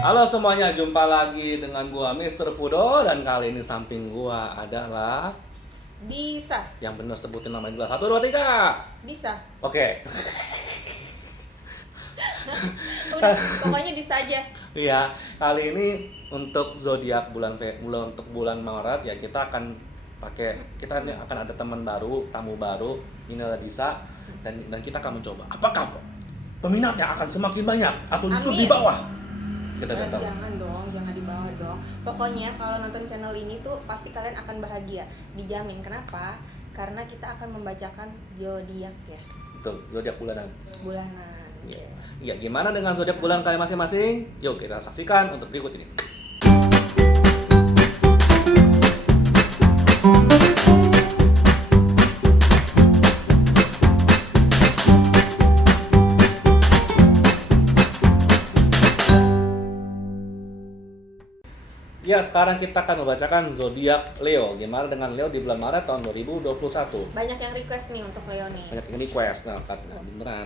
Halo semuanya, jumpa lagi dengan gua Mr. Fudo dan kali ini samping gua adalah Bisa, yang bener sebutin namanya jelas. 1, 2, 3. bisa. Oke. Udah, pokoknya bisa aja. Iya, kali ini untuk zodiak untuk bulan Maret ya kita ini akan ada teman baru, tamu baru. Ini adalah Disa dan kita akan mencoba. Apakah peminatnya akan semakin banyak atau justru di Amin. bawah? Kita tidak tahu. Jangan dong, jangan di bawah dong. Pokoknya kalau nonton channel ini tuh pasti kalian akan bahagia, dijamin. Kenapa? Karena kita akan membacakan zodiak ya, Betul, zodiak bulanan. bulanan. Iya. Iya, gimana dengan zodiak bulan kalian masing-masing? Yuk kita saksikan untuk berikut ini. Ya, sekarang kita akan membacakan zodiak Leo. Gimana dengan Leo di bulan Maret tahun 2021? Banyak yang request nih untuk Leo nih. Banyak yang request, nah beneran.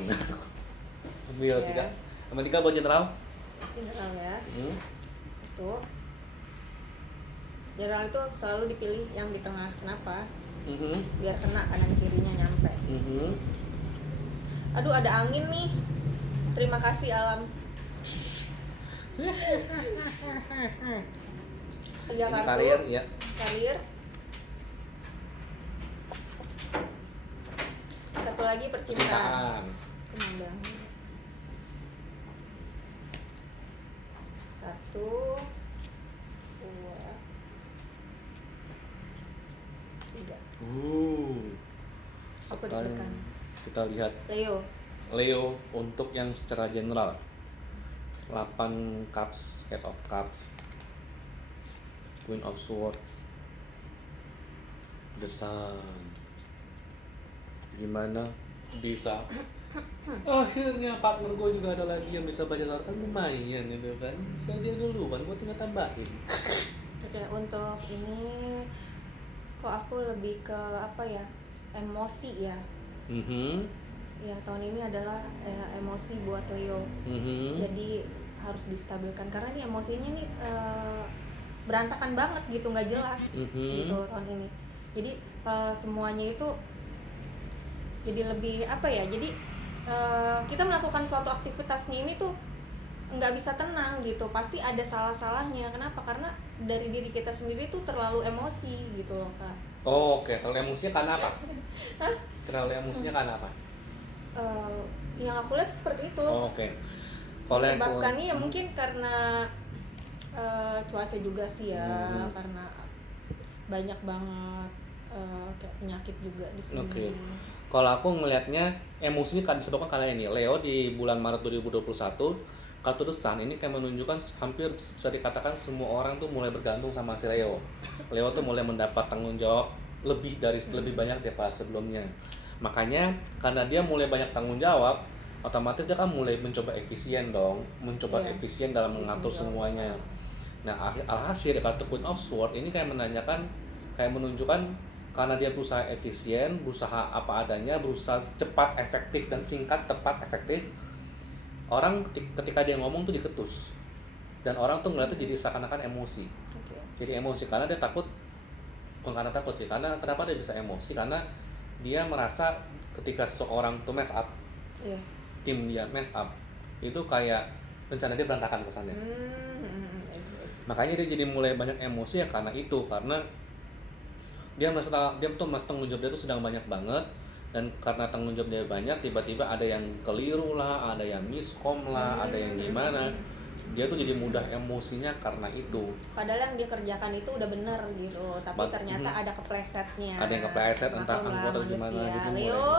Ambil Iya. tiga. Ambil 3 buat general. General ya. Hmm. Tuh. General itu selalu dipilih yang di tengah. Kenapa? Mhm. Biar kena kanan kirinya nyampe. Mhm. Aduh, ada angin nih. Terima kasih alam. Tiga Ini kartu. karir ya. Karir. Satu lagi percintaan. Kemandang. Satu, dua, tiga. Aku Sekarang deg-degan. kita lihat Leo. Leo untuk yang secara general. 8 cups, head of cups, Queen of Swords, The Sun. Gimana bisa? Akhirnya partner gue juga ada lagi yang bisa baca tarot, kan lumayan itu kan. Saya dia duluan, gue tinggal tambahin. Oke, untuk ini kok aku lebih ke apa ya? Emosi ya. Ya, tahun ini adalah emosi buat Leo. Jadi harus distabilkan karena nih emosinya nih berantakan banget gitu, nggak jelas gitu tahun ini. Jadi semuanya itu jadi lebih apa ya? Jadi kita melakukan suatu aktivitasnya ini tuh nggak bisa tenang gitu, pasti ada salah-salahnya. Kenapa? Karena dari diri kita sendiri tuh terlalu emosi gitu loh, Kak. Oh, oke, terlalu emosinya karena apa? Terlalu emosinya karena apa? Yang aku lihat seperti itu. Oh, oke. Kalau yang Disebabkannya ya mungkin karena cuaca juga sih ya, karena banyak banget kayak penyakit juga di sini. Oke. Kalau aku ngelihatnya emosinya kan disebabkan karena ini Leo di bulan Maret 2021 kartu The Sun ini kayak menunjukkan hampir bisa dikatakan semua orang tuh mulai bergantung sama si Leo. Leo tuh mulai mendapat tanggung jawab lebih banyak daripada sebelumnya. Makanya karena dia mulai banyak tanggung jawab, otomatis dia kan mulai mencoba efisien dong, Iya. efisien dalam mengatur Efisien. semuanya. Nah, alhasil kartu Queen of Swords ini kayak menunjukkan karena dia berusaha efisien, berusaha apa adanya, berusaha cepat, efektif dan singkat, tepat, efektif. Orang ketika dia ngomong tuh diketus. Dan orang tuh ngeliatnya jadi seakan-akan emosi. Oke. Jadi emosi karena dia takut, bukan karena takut sih, karena kenapa dia bisa emosi? Karena dia merasa ketika seseorang tuh mess up, Iya. tim dia mess up, itu kayak rencana dia berantakan kesannya. Makanya dia jadi mulai banyak emosi ya karena itu, karena dia merasa tanggung jawab dia tuh sedang banyak banget, dan karena tanggung jawab dia banyak tiba-tiba ada yang keliru lah, ada yang miskom lah, ada yang gimana, dia tuh jadi mudah emosinya karena itu. Padahal yang dia kerjakan itu udah bener gitu, tapi ternyata ada keplesetnya. Ada yang kepleset, entah Maklum lah, anggota gimana manusia. gitu Leo.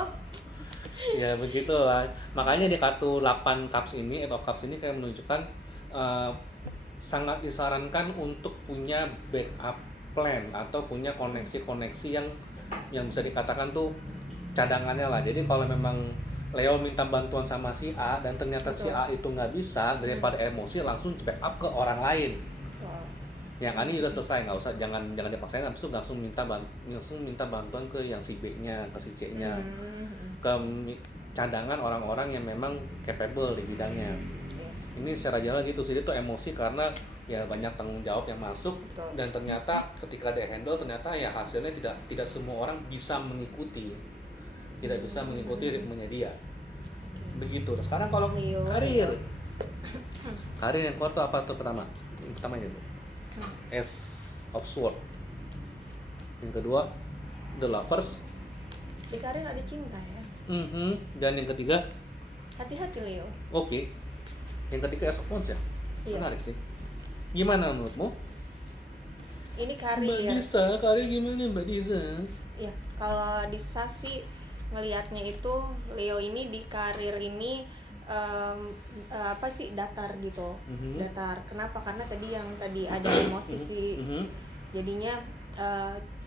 ya begitulah. Makanya di kartu 8 cups ini atau cups ini kayak menunjukkan sangat disarankan untuk punya backup plan atau punya koneksi-koneksi yang bisa dikatakan tuh cadangannya lah. Jadi kalau memang Leo minta bantuan sama si A dan ternyata si A itu nggak bisa, daripada emosi langsung backup ke orang lain. Yang ini udah selesai, nggak usah, jangan dipaksain, habis itu langsung minta bantuan ke yang si B-nya, ke si C-nya, ke cadangan orang-orang yang memang capable di bidangnya. Ini secara jalan gitu sih, itu emosi karena ya banyak tanggung jawab yang masuk. Betul. Dan ternyata ketika dia handle ternyata ya hasilnya tidak semua orang bisa mengikuti, tidak bisa mengikuti ritmenya dia begitu. Nah, sekarang kalau Leo. karir yang keluar tuh apa tuh pertama ini tuh Ace of Sword, yang kedua The Lovers, Di karir ada cinta ya. dan yang ketiga Hati-hati Leo. oke, yang ketiga Ace of Wands ya. Iya. Menarik sih. Gimana menurutmu? Ini Mbak karir. Disa, karir gimana Mbak Disa? Ya, kalau di sih ngelihatnya itu Leo ini di karir ini apa sih, datar gitu. Datar. Kenapa? Karena tadi ada emosi sih. Jadinya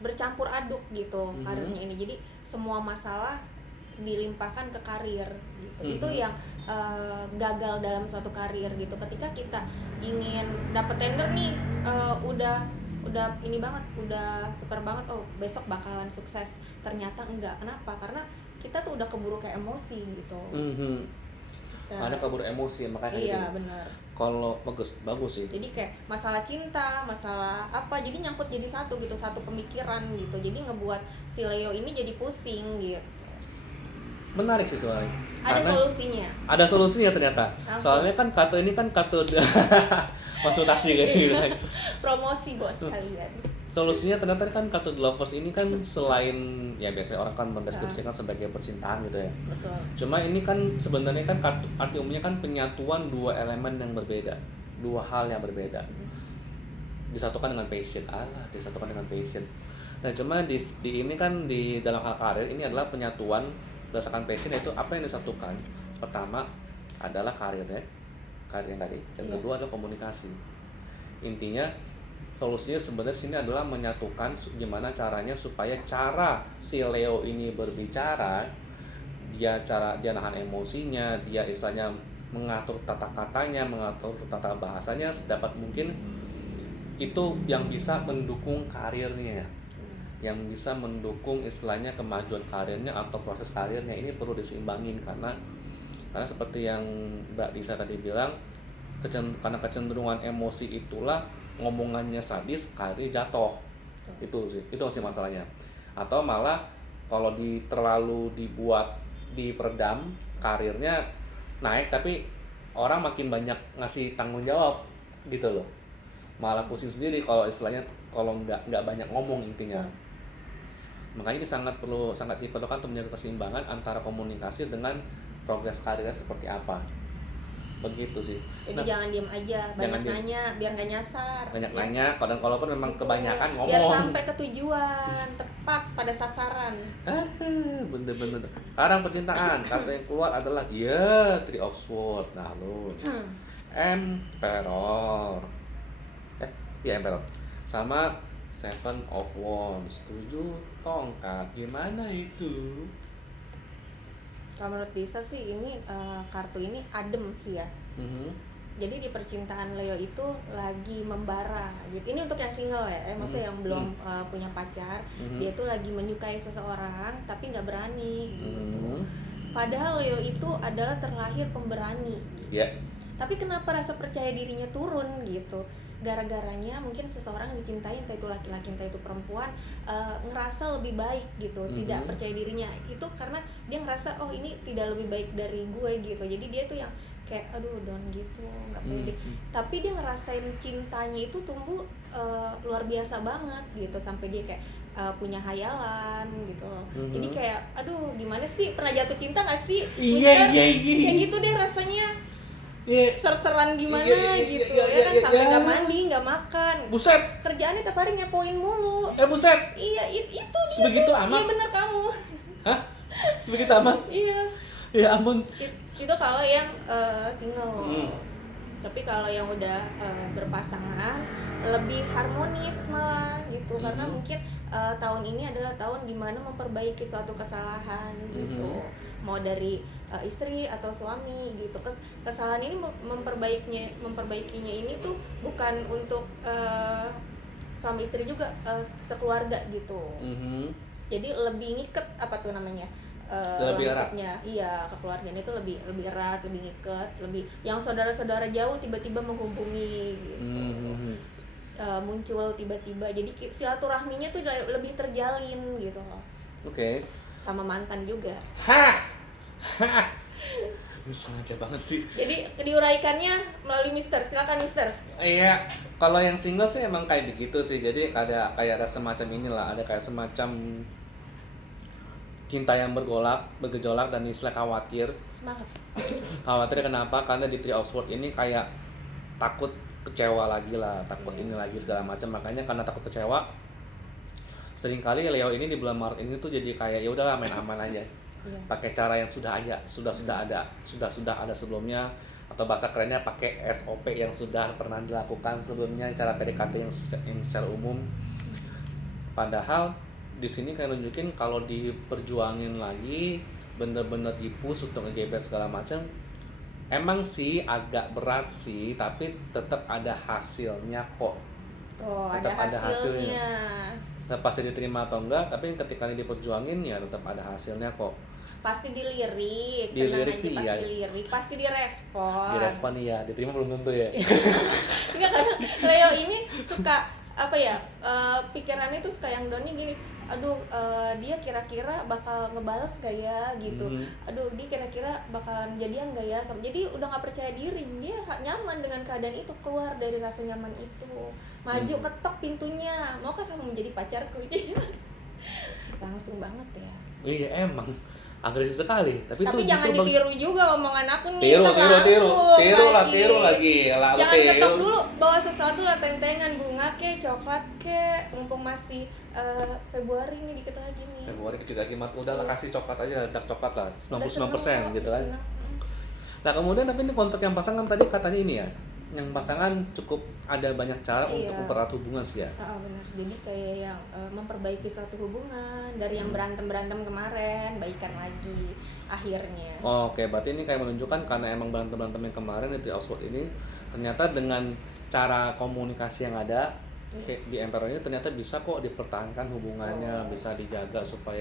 bercampur aduk gitu karirnya ini. Jadi semua masalah dilimpahkan ke karir gitu. Itu yang gagal dalam suatu karir gitu. Ketika kita ingin dapat tender nih, udah ini banget, udah super banget, oh besok bakalan sukses, ternyata enggak. Kenapa? Karena kita tuh udah keburu kayak emosi gitu. Karena keburu emosi makanya Iya, gitu. benar. Kalau bagus sih. Jadi kayak masalah cinta, masalah apa, jadi nyangkut jadi satu gitu, satu pemikiran gitu. Jadi ngebuat si Leo ini jadi pusing gitu. Menarik sih soalnya. Ada Karena solusinya. ada solusinya ternyata. Langsung. Soalnya kan kartu ini kan kartu konsultasi kayak gitu. Promosi bos kalian. Solusinya ternyata kan kartu The Lovers ini kan selain ya biasanya orang kan mendeskripsikan sebagai percintaan gitu ya. Betul. Cuma ini kan sebenarnya kan kartu arti umumnya kan penyatuan dua elemen yang berbeda, dua hal yang berbeda. Disatukan dengan passion. Disatukan dengan passion. Nah, cuma di ini kan di dalam hal karir ini adalah penyatuan berdasarkan passion, yaitu apa yang disatukan. Pertama adalah karirnya, karir yang tadi, dan kedua adalah komunikasi. Intinya solusinya sebenarnya sini adalah menyatukan gimana caranya supaya cara si Leo ini berbicara, dia nahan emosinya, dia istilahnya mengatur tata katanya, mengatur tata bahasanya sedapat mungkin, itu yang bisa mendukung karirnya, yang bisa mendukung istilahnya kemajuan karirnya atau proses karirnya. Ini perlu diseimbangin karena seperti yang Mbak Disa tadi bilang, karena kecenderungan emosi itulah ngomongannya sadis, karir jatuh. Itu sih masalahnya. Atau malah kalau terlalu diperdam, karirnya naik tapi orang makin banyak ngasih tanggung jawab gitu loh. Malah pusing sendiri kalau istilahnya kalau nggak banyak ngomong intinya. Makanya ini sangat diperlukan untuk menjaga keseimbangan antara komunikasi dengan progres karirnya seperti apa. Begitu sih. Jadi jangan diem aja, banyak nanya biar nggak nyasar. Banyak nanya, kalaupun memang Gitu, kebanyakan ngomong. biar sampai ke tujuan, tepat pada sasaran. Bener-bener. Sekarang percintaan, kartu yang keluar adalah Three of Swords. Nah, Emperor. Emperor. Sama Seven of Wands, 7 tongkat. Gimana itu? Kalau menurut Disa sih ini kartu ini adem sih ya. Jadi di percintaan Leo itu lagi membara gitu. Ini untuk yang single ya, maksudnya yang belum punya pacar. Dia tuh lagi menyukai seseorang tapi nggak berani gitu. Padahal Leo itu adalah terlahir pemberani. Ya. Tapi kenapa rasa percaya dirinya turun gitu? Gara-garanya mungkin seseorang dicintai, entah itu laki-laki entah itu perempuan, ngerasa lebih baik gitu, tidak percaya dirinya. Itu karena dia ngerasa oh ini tidak lebih baik dari gue gitu. Jadi dia tuh yang kayak aduh down gitu, nggak pede. Tapi dia ngerasain cintanya itu tumbuh luar biasa banget gitu, sampai dia kayak punya hayalan gitu loh. Jadi kayak aduh gimana sih, pernah jatuh cinta nggak sih? Iya. Kayak gitu deh rasanya. Ser-seran gimana gitu ya kan, sampai nggak mandi nggak makan, buset, kerjaannya tiap hari nyapoin mulu. Buset, Iya itu dia. sebegitu amat? Iya benar kamu. Hah? Sebegitu amat? Iya. Ya ampun. Itu kalau yang single. Tapi kalau yang udah berpasangan lebih harmonis malah gitu, karena mungkin tahun ini adalah tahun dimana memperbaiki suatu kesalahan gitu, mau dari istri atau suami gitu. Kesalahan ini memperbaikinya ini tuh bukan untuk suami istri juga, sekeluarga gitu. Jadi lebih ngiket apa tuh namanya, lebih erat. lingkupnya. Iya, kekeluargaan itu lebih erat, lebih ngikat, lebih yang saudara-saudara jauh tiba-tiba menghubungi gitu. Muncul tiba-tiba, jadi silaturahminya tuh lebih terjalin gitu loh. Oke. Sama mantan juga. Ini sengaja banget sih. Jadi diuraikannya melalui Mister, silakan Mister. Iya, kalau yang single sih emang kayak begitu sih. Jadi kayak ada semacam inilah, ada kayak semacam cinta yang bergejolak dan istilah khawatir. Semangat. Khawatir kenapa? Karena di Three of Swords ini kayak takut kecewa lagi lah, takut ini lagi segala macam. Makanya karena takut kecewa, seringkali Leo ini di bulan Maret ini tuh jadi kayak ya udahlah main aman aja. Pakai cara yang sudah ada sebelumnya, atau bahasa kerennya pakai SOP yang sudah pernah dilakukan sebelumnya, cara PDKT yang secara umum. Padahal di sini kayak nunjukin kalau diperjuangin lagi, bener-bener dipush untuk ngegebet segala macam, emang sih agak berat sih, tapi tetap ada hasilnya kok. Tetap ada hasilnya. Nah, pasti diterima atau enggak, tapi ketika ini diperjuangin ya tetap ada hasilnya kok. Pasti dilirik, sih pasti iya. dilirik, pasti direspon. Direspon iya, diterima belum tentu ya. Enggak, kadang Leo ini suka apa ya, pikirannya tuh suka yang downnya gini, aduh dia kira-kira bakal ngebales gak ya gitu, aduh dia kira-kira bakalan jadian gak ya, jadi udah nggak percaya diri, dia nyaman dengan keadaan itu, keluar dari rasa nyaman itu, maju ketok pintunya, maukah kamu menjadi pacarku? Langsung banget ya. Iya emang agresif sekali, tapi jangan ditiru juga omongan aku nih. Tiru lagi. Jangan ketok dulu, bawa sesuatu lah, tentengan, bunga ke, coklat ke, mumpung masih Februari nih, dikit lagi nih. Februari dikit lagi, udahlah kasih coklat aja, dark coklat lah, 99% gitu kan. Nah kemudian tapi ini kontrak yang pasangan tadi katanya ini ya, yang pasangan cukup ada banyak cara untuk mempererat hubungan sih ya. Benar. Jadi kayak yang memperbaiki suatu hubungan dari yang berantem kemarin, baikan lagi akhirnya. Oke, berarti ini kayak menunjukkan karena emang berantem yang kemarin di Three of Swords ini ternyata dengan cara komunikasi yang ada di Emperor ini ternyata bisa kok dipertahankan hubungannya, bisa dijaga supaya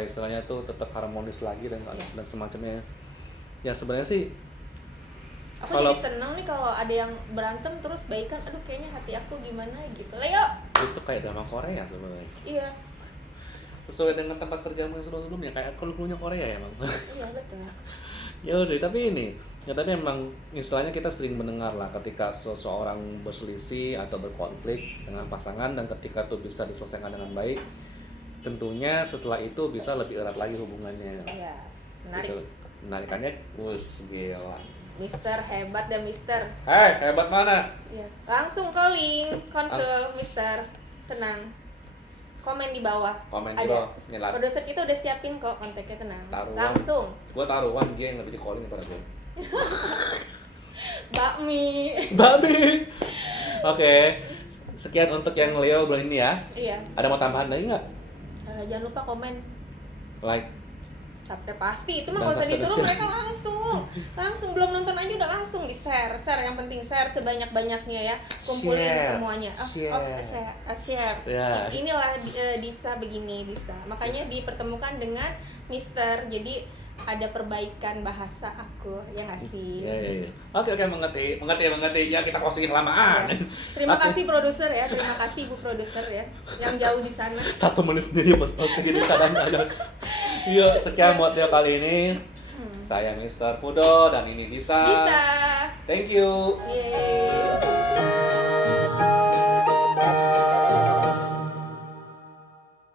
istilahnya itu tetap harmonis lagi dan semacamnya. Ya sebenarnya sih aku jadi seneng nih kalau ada yang berantem terus baikan, aduh kayaknya hati aku gimana gitu. Leo itu kayak drama Korea sebenarnya. Iya, sesuai dengan tempat kerjamu yang sebelumnya, kayak kru-krunya Korea ya emang. Iya betul. Ya udah, tapi memang istilahnya kita sering mendengar lah ketika seseorang berselisih atau berkonflik dengan pasangan, dan ketika itu bisa diselesaikan dengan baik, tentunya setelah itu bisa lebih erat lagi hubungannya. Iya, menarik. Gitu. Menarikannya, gila. Mister hebat dan Mister. Hebat mana? Iya. Langsung calling, konsul Mister. Tenang. Komen di bawah. Ada. Produser kita udah siapin kok kontaknya, tenang. Taruhan. Langsung. Gua taruhan dia yang lebih di calling daripada gue. Bakmi. Oke. Sekian untuk yang Leo bulan ini ya. Iya. Ada mau tambahan lagi nggak? Jangan lupa komen. Like. Subscribe pasti, itu mah gak usah disuruh, mereka langsung belum nonton aja udah langsung di share, yang penting share sebanyak-banyaknya ya, kumpulin semuanya. Share. Yeah. Inilah Disa begini, Disa. Makanya dipertemukan dengan Mister, jadi ada perbaikan bahasa aku, ya nggak sih? Iya. Oke, mengerti. Ya kita closing kelamaan. Ya. Terima kasih produser ya, terima kasih Bu produser ya, yang jauh di sana. 1 menit sendiri buat closing ini kadang-kadang. Yuk, sekian buat video kali ini. Saya Mr. Pudo dan ini Disa. Disa. Thank you. Yeay.